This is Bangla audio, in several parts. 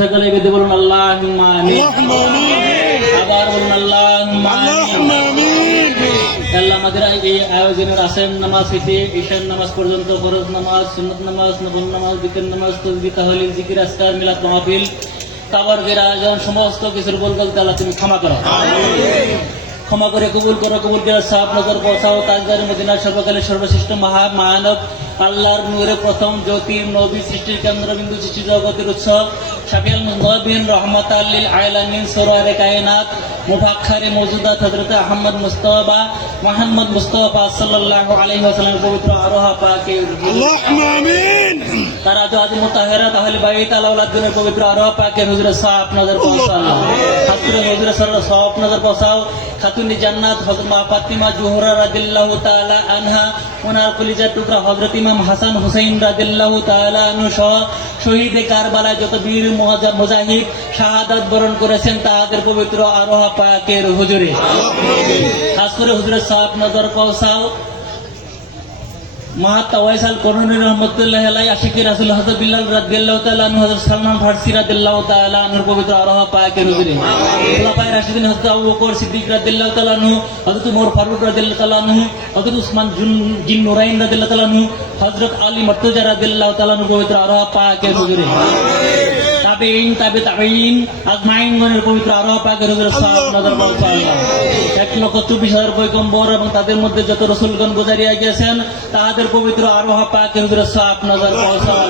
সকলে বেদে বলুন আল্লাহুম্মা আমিন। আবার বলুন আল্লাহুম্মা আমিন। আল্লাহ আমাদের এই আয়োজনের আসেন নামাজ থেকে ঈশান নামাজ পর্যন্ত ফরজ নামাজ, সুন্নত নামাজ, নফল নামাজ, বিকেল নামাজ, তাসবিহ, তাহলিল, জিকির, আজকার, মিলাদ, মাহফিল, তাওয়ারদের আয়োজন সমস্ত কিছুর বল বলতে আল্লাহ তুমি ক্ষমা করো। ক্ষমা করে কবুল করো, কবুল করে সাফ নজর পৌঁছাও। তাজদার মদিনার সর্বকালের সর্বশ্রেষ্ঠ মানব আল্লাহর নূরে প্রথম জ্যোতি নবী সৃষ্টির কেন্দ্রবিন্দু সৃষ্টি জগতের উৎস শাফিউল মুযনবিন রাহমাতাল লিল আলামিন সরওয়ারে কায়নাত মুফাক্খারে মওজুদাত হযরত আহমদ মুস্তাফা মুহাম্মদ মুস্তাফা সাল্লাল্লাহু আলাইহি ওয়াসাল্লামের পবিত্র আরোহা পাকে আল্লাহুম্মা আমিন। তার আজ মুতাহহারা তাহলে বাইত আলাউলাদের পবিত্র আরোহা পাকে হুজুরে সাফ নজর পৌঁছাও। খাতুন হুজুরে সাফ নজর পৌঁছাও। খাতুনে জান্নাত হযরত মা ফাতিমা জোহরা রাদিয়াল্লাহু তাআলা আনহা, ওনার কলিজার টুকরা হযরত ইমাম হাসান হুসাইন রাদিয়াল্লাহু তাআলা আনহু সহ শহীদে কারবালায় যত বীর মুজাহিদ শাহাদাত বরণ করেছেন তাদের পবিত্র আরোহা পাকের হুজুরে খাস করে হুজুরে সাফ নজর পৌঁছাও। মাহাত্মা ওয়াইসাল করুণী রহমতুল্লাহ আলাইহি, আশিকি রাসূল হযরত বিল্লাল রাদিয়াল্লাহু তাআলা আনহু, হযরত সালমান ফারসি রাদিয়াল্লাহু তাআলা আনহুর পবিত্র আরোহা পাকের হুজুরে খুলাফায়ে রাশিদিন হযরত আবু বকর সিদ্দিক রাদিয়াল্লাহু তাআলা আনহু, হযরত ওমর ফারুক রাদিয়াল্লাহু তাআলা আনহু, হযরত উসমান জিন নুরাইন রাদিয়াল্লাহু তাআলা আনহু, হযরত আলী মুর্তজা রাদিয়াল্লাহু তাআলা আনহুর পবিত্র আরোহা পাকের হুজুরে তাবেঈন আজমাইনগণের পবিত্র আরোহা পাকের হুজুরে সাফ নজর পৌঁছাও। 1,24,000 পয়গম্বর এবং তাদের মধ্যে যত রাসূলগণ গুজারিয়া গিয়েছেন তাদের পবিত্র আরোহা পাকের হুজুরে সাফ নজর পৌঁছাও।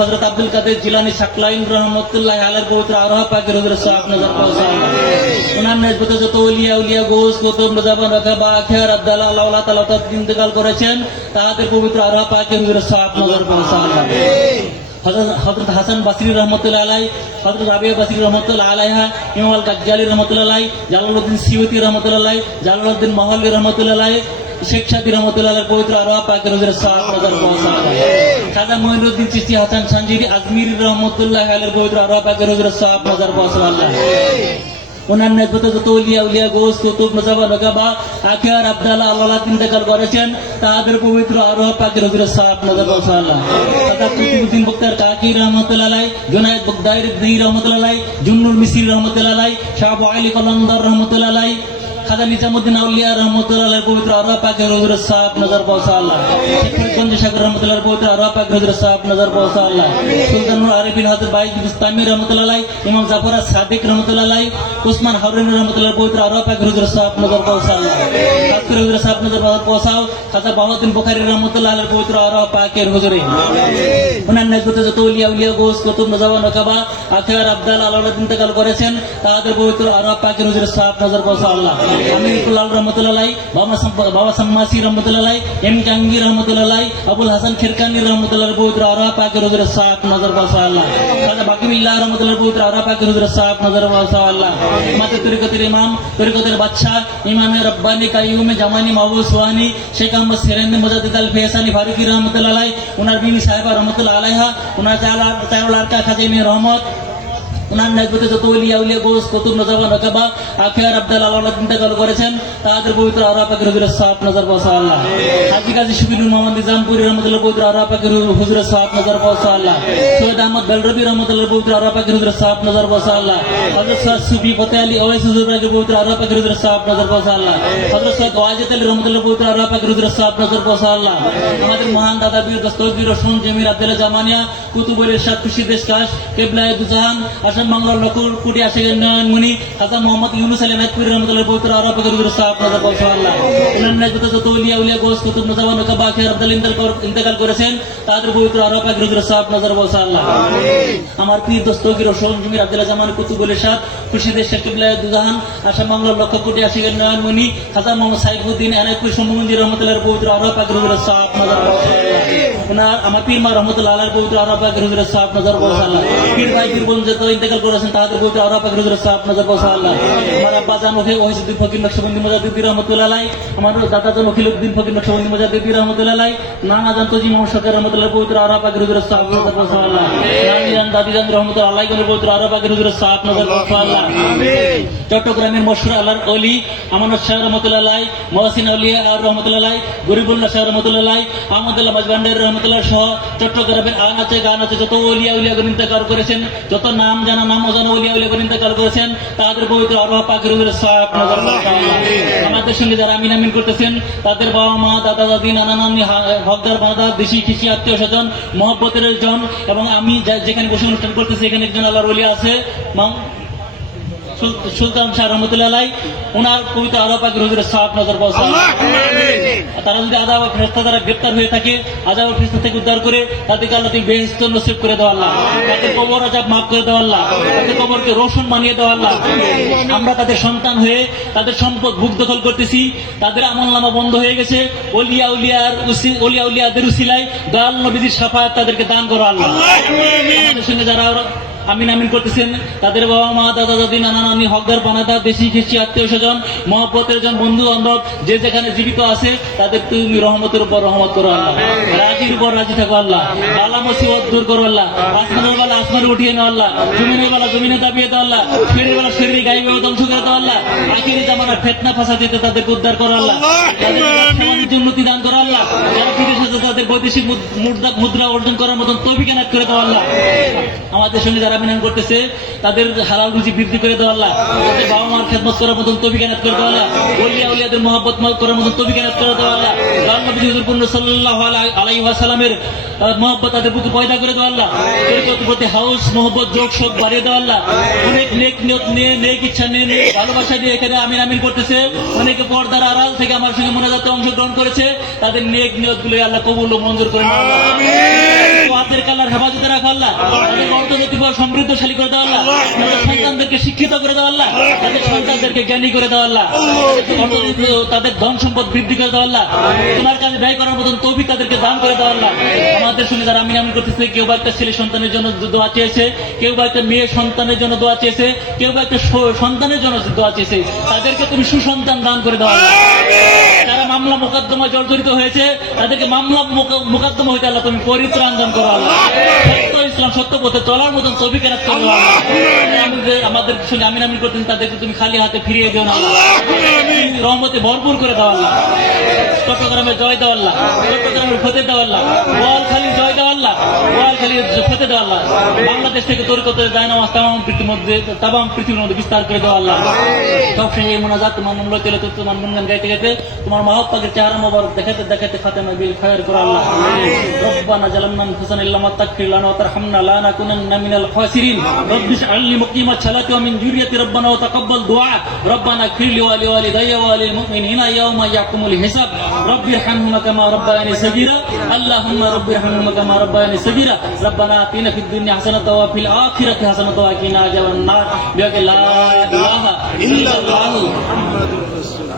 হযরত আব্দুল কাদের জিলানী শাকলাইন রহমাতুল্লাহ আলাইহির পবিত্র আরোহা পাকের হুজুরে সাফ নজর পৌঁছাও। ওনার নিসবতে যত ওলিয়া গৌস কুতুব মুজাবান রাকাবা আখির আব্দুল্লাহ আল্লাহ তাআলা ইন্তেকাল করেছেন তাদের পবিত্র আরোহা পাকের হুজুরে সাফ নজর পৌঁছাও। হযরত হাসান বাসরি রহমতুল্লাহ আলাইহি, হযরত রাবিয়া বাসরি রহমতুল্লাহ আলাইহা, ইমাম আল গাজ্জালি রহমতুল্লাহ আলাইহি, জালালউদ্দিন সিয়ুতি রহমতুল্লাহ আলাইহি, জালালউদ্দিন মাহল্লি রহমতুল্লাহ আলাইহি, শেখ সাদি রহমতুল্লাহ আলাইহির পবিত্র আরোহা পাকের হুজুরে সাফ নজর পৌঁছাও। খাজা মঈনুদ্দিন চিশতি হাসান সঞ্জিরি আজমিরি রহমতুল্লাহ আলাইহির পবিত্র আরোহা পাকের হুজুরে সাফ নজর পৌঁছাও। ওনার নিসবতে যত ওলিয়া গৌস কুতুব মুজাবান রাকাবা আখির আব্দুল্লাহ আল্লাহ ইন্তেকাল করেছেন তাদের পবিত্র আরোহা পাকের হুজুরে সাফ নজর পৌঁছাও। খাজা কুতুবউদ্দিন বখতিয়ার কাকি রহমতুল্লাহ আলাইহি, জুনায়েদ বগদাইর রহমতুল্লাহ আলাইহি, জুন্নুর মিসরি রহমতুল্লাহ আলাইহি, শাহ আবু আলী কলন্দর রহমতুল্লাহ আলাইহি, খাজা নিজামুদ্দিন আউলিয়া রহমতুল্লাহ আলাইহির পবিত্র আরোহা পাকের হুজুরে সাফ নজর পৌঁছাও। ফরিদগঞ্জ শাহ রহমতুল্লাহর পবিত্র আরোহা পাকের হুজুরে সাফ নজর পৌঁছাও। সুলতানুল আরিফিন হযরত বাইজ বুস্তামি রহমতুল্লাহ আলাইহি, ইমাম জাফর সাদিক রহমতুল্লাহ আলাইহি, ওসমান হারুন রহমতুল্লাহর পবিত্র আরোহা পাকের হুজুরে সাফ নজর পৌঁছাও। খাস করে হুজুরে সাফ নজর পৌঁছাও খাজা বাহাউদ্দিন বুখারী রহমতুল্লাহ আলাইহির পবিত্র আরোহা পাকের হুজুরে ওনার নিসবতে যত ওলিয়া গৌস কুতুব মুজাবান রাকাবা আখির আব্দুল্লাহ আল্লাহ ইন্তেকাল করেছেন তাদের পবিত্র আরোহা পাকের হুজুরে সাফ নজর পৌঁছাও। আমিরুল্লাহ রহমতুল্লাহ আলাইহি, বাবা সাম্মাসি রহমতুল্লাহ আলাইহি, এম জাহাঙ্গীর রহমতুল্লাহ আলাইহি, আবুল হাসান খিরকানি রহমতুল্লাহর পবিত্র আরোহা পাকের হুজুরে সাফ নজর পৌঁছাও। খাজা বাকিবিল্লাহ রহমতুল্লাহর পবিত্র আরোহা পাকের হুজুরে সাফ নজর পৌঁছাও। আমাদের তরিকতের ইমাম, তরিকতের বাদশা, ইমামে রব্বানি কাইয়ুমে জামানি মাহবুব সুহানি শেখ আহমদ সেরেন্দি মুজাদ্দিদ আল ফেহসানি ফারুকি রহমতুল্লাহ আলাইহি, ওনার বিবি সাহেবা রহমতুল্লাহ আলাইহা, ওনার চারুল আরকা খাজা ইমাম রহমত, ওনার নিসবতে যত ওলিয়া গৌস কুতুব মুজাবান রাকাবা আখির আব্দুল্লাহ আল্লাহ ইন্তেকাল করেছেন তাদের পবিত্র আরোহা পাকের হুজুরে সাফ নজর পৌঁছাও। হাজী গাজী শফিউল মোহাম্মদ নিজামপুরি রহমতুল্লাহ পবিত্র আরোহা পাকের হুজুরে সাফ নজর পৌঁছাও। সৈয়দ আহমদ বেলরবি রহমতুল্লাহ পবিত্র আরোহা পাকের হুজুরে সাফ নজর পৌঁছাও। হযরত সৈয়দ সুফি ফতেহ আলী ওয়াইস হুজুর পাকের পবিত্র আরোহা পাকের হুজুরে সাফ নজর পৌঁছাও। হযরত সৈয়দ ওয়াজিদ আলী রহমতুল্লাহ পবিত্র আরোহা পাকের হুজুরে সাফ নজর পৌঁছাও। আমাদের মহান দাদা বীর দস্তগীর রসুল জমির আব্দুল্লাহ জামানিয়া কুতুবুল ইরশাদ খুশি দেশকাশ কিবলায়ে দুজাহান আসাম বাংলার লকুর কোটি আশিকের নয়নমণি খাজা মোহাম্মদ ইউনুস আলী নাথপুরি রহমতুল্লাহ পবিত্র আরোহা পাকের হুজুরে সাফ নজর পৌঁছাও। ওনার নিসবতে যত ওলিয়া গৌস কুতুব মুজাবান রাকাবা আখির আব্দুল্লাহ ইন্তেকাল করেছেন তাদের পবিত্র আরোহা পাকের হুজুরে সাফ নজর পৌঁছাও। আমার পীর দস্তগীর রসুল জমির আব্দুল্লাহ জামানি কুতুবুল ইরশাদ খুশি দেশকাশ কিবলায়ে দুজাহান আসাম বাংলার লক্ষ কোটি আশিকের নয়নমণি খাজা মোহাম্মদ সাইফুদ্দিন এনায়তপুর সম্বন্ধী রহমতুল্লাহর পবিত্র আরোহা পাকের হুজুরে সাফ নজর পৌঁছাও। ওনার আমার পীর মা রহমতুল্লাহ আলাইহির পবিত্র আরোহা পাকের হুজুরে সাফ নজর পৌঁছাও। পীর ভাই পীর বোন যত ইন্তেকাল করেছেন তাদের পবিত্র আরোহা পাকের হুজুরে সাফ নজর পৌঁছাও। আমার আব্বা জান ওহিদুদ্দিন ফকির নকশবন্দি মুজাদ্দিদি রহমতুল্লাহ আলাইহি, আমার দাদা জান ওখিলউদ্দিন ফকির নকশবন্দি মুজাদ্দিদি রহমতুল্লাহ আলাইহি, নানা জান তজি মোহাম্মদ শরীফ রহমতুল্লাহর পবিত্র আরোহা পাকের হুজুরে সাফ নজর পৌঁছাও। নানি জান দাদি জান রহমতুল্লাহ আলাইহির পবিত্র আরোহা পাকের হুজুরে সাফ নজর পৌঁছাও। চট্টগ্রামের মশহুর আল্লাহর ওলি আমানত শাহ রহমতুল্লাহ আলাইহি, মহসিন আউলিয়া রহমতুল্লাহ আলাইহি, গরিবুল্লাহ শাহ রহমতুল্লাহ আলাইহি, আহমদুল্লাহ মাজবান্ডার রহমতুল্লাহ সহ চট্টগ্রামের আন আছে গান আছে যত ওলিয়া উলিয়াগণ ইন্তেকাল করেছেন, যত নাম জানা নাম অজানা ওলিয়া উলিয়াগণ ইন্তেকাল করেছেন, তাদের পবিত্র আরওয়াহ পাকের হুজুরের সওয়াব নজর রাখুন। আমাদের সঙ্গে যারা আমিন আমিন করতেছেন তাদের বাবা মা দাদা দাদি নানা নানি হকদার বাঁধা দেশি খিসি আত্মীয় স্বজন মহব্বতের জন, এবং আমি যেখানে বসে অনুষ্ঠান করতেছি এখানে একজন আল্লাহর ওলি আছে সুলতান শাহ রহমতুল্লাহ আলাই, ওনার পবিত্র আরওয়াহ পাকের হুজুরের সওয়াব নজর পৌঁছায়। তারা যদি আযাব ফেরেশতা দ্বারা গ্রেফতার হয়ে থাকে, আযাব ফেরেশতা থেকে উদ্ধার করে তাদেরকে আল্লাহ তুমি বেহেশত নসিব করে দাও আল্লাহ, তাদের কবর আযাব মাফ করে দাও আল্লাহ, তাদের কবরকে রোশন বানিয়ে দাও আল্লাহ। আমরা তাদের সন্তান হয়ে তাদের সম্পদ ভোগ দখল করতেছি, তাদের আমলনামা বন্ধ হয়ে গেছে। ওলিয়া উলিয়াদের উসিলায় দয়াল নবীজির শাফায়াত তাদেরকে দান করো আল্লাহ। আমাদের সঙ্গে যারা আমিন আমিন করতেছেন তাদের বাবা মা দাদা দাদি নানা নানি হকদার বানাদা দেশি খিসি আত্মীয় স্বজন মহব্বতের জন বন্ধু বান্ধব যে যেখানে জীবিত আছে তাদের তুমি রহমতের উপর রহমত করো আল্লাহ, রাজির উপর রাজি থাকো আল্লাহ, বালা মুসিবত দূর করো আল্লাহ, আসমানের বেলা আসমানে উঠিয়ে নাও আল্লাহ, জমিনের বেলা জমিনে দাবিয়ে দাও আল্লাহ, শরীরের বেলা শরীরে গায়ে ধ্বংস করে দাও আল্লাহ, আখিরি জামানার ফিতনা ফাসাদ দিতে তাদেরকে উদ্ধার করো আল্লাহ, তাদের ব্যবসা-বাণিজ্যে উন্নতি দান করো আল্লাহ, যারা বিদেশে আছে তাদের বৈদেশিক মুদ্রা অর্জন করার মতন তৌফিক এনায়েত করে দাও আল্লাহ। আমাদের সঙ্গে যারা আমিন আমিন করতেছে তাদের হালাল রুজি বৃদ্ধি করে দাও আল্লাহ, তাদের বাবা মার খেদমত করার মতন তৌফিক এনায়েত করে দাও আল্লাহ, ওলিয়া উলিয়াদের মহব্বত করার মতন তৌফিক এনায়েত করে দাও আল্লাহ, আল্লাহ নবী হুজুর সাল্লাল্লাহু আলাইহি ওয়াসাল্লামের মহব্বত তাদের বুকে পয়দা করে দাও আল্লাহ, তরিকতের প্রতি হাউস মহব্বত যোগ শোক বাড়িয়ে দাও আল্লাহ। অনেক নেক নিয়ত নিয়ে নেক ইচ্ছা নিয়ে ভালোবাসা দিয়ে এখানে আমিন আমিন করতেছে, অনেকে পর্দার আড়াল থেকে আমার সঙ্গে মোনাজাতে অংশগ্রহণ করেছে, তাদের নেক নিয়ত গুলো আল্লাহ কবুল ও মঞ্জুর করে নাও আল্লাহ। হাতের কালার হেফাজতে রাখো আল্লাহ, তাদের অর্থনৈতিক সমৃদ্ধশালী করে দাও আল্লাহ, তাদের সন্তানদেরকে শিক্ষিত করে দাও আল্লাহ, তাদের সন্তানদেরকে জ্ঞানী করে দাও আল্লাহ, তাদের ধন সম্পদ বৃদ্ধি করে দাও আল্লাহ, তোমার কাছে ব্যয় করার মতন তৌফিক তাদেরকে দান করে দাও আল্লাহ। আমাদের সঙ্গে যারা আমিন আমিন করতেছে, কেউ বা একটা ছেলে সন্তানের জন্য দোয়া চেয়েছে, কেউ বা একটা মেয়ে সন্তানের জন্য দোয়া চেয়েছে, কেউ বা একটা সন্তানের জন্য দোয়া চেয়েছে, তাদেরকে তুমি সুসন্তান দান করে দাও আল্লাহ। যারা মামলা মোকদ্দমা জর্জরিত হয়েছে তাদেরকে মামলা মোকদ্দমা হইতে আল্লাহ তুমি পরিত্রাণ দান করো আল্লাহ, সত্য ইসলাম সত্য পথে চলার মতন তৌফিক এনায়েত করো আল্লাহ। আমাদের সঙ্গে আমিন আমিন করতেন তাদেরকে তুমি খালি হাতে ফিরিয়ে দিও না আল্লাহ, রহমতে ভরপুর করে দাও আল্লাহ। চট্টগ্রামে জয় দাও আল্লাহ, চট্টগ্রামের ফতে দাও আল্লাহ, বোয়ালখালী জয় দাও আল্লাহ, বোয়ালখালী ফতে দাও আল্লাহ। বাংলাদেশ থেকে তরিকতের জায়নামাজ তামাম পৃথিবীর মধ্যে বিস্তার করে দাও আল্লাহ। সবশেষে এই মোনাজাত তোমার মূল্য তেলে তোমার গুনগান গাইতে গাইতে তোমার মহব্বতের চেহারা মোবারক দেখাতে দেখাতে খাতেমা বিল খায়র করো আল্লাহ। রব্বানা জালামনা আনফুসানা ইল্লাম তাগফির লানা ওয়া তারহামনা লানাকুনান্না মিনাল খাসিরিন রব্বিশ আল্লি মুকিমাত সালাতি ওয়া মিন যুররিয়াতি রব্বানা ওয়া তাকাব্বাল দুআ রব্বানা ইগফিরলি ওয়া লিওয়ালিদাইয়া ওয়া লিল মুমিনিনা ইয়াওমা ইয়াকুমুল হিসাব রব্বিরহামহুমা কামা রাব্বায়ানি সাগীরা আল্লাহুম্মা রব্বিরহামহুমা কামা রাব্বায়ানি সাগীরা রব্বানা আতিনা ফিদ দুনিয়া হাসানাতাও ওয়া ফিল আখিরাতি হাসানাতাও ওয়া কিনা আযাবান নার বিহাক লা ইলাহা ইল্লাল্লাহু মুহাম্মাদুর রাসূলুল্লাহ।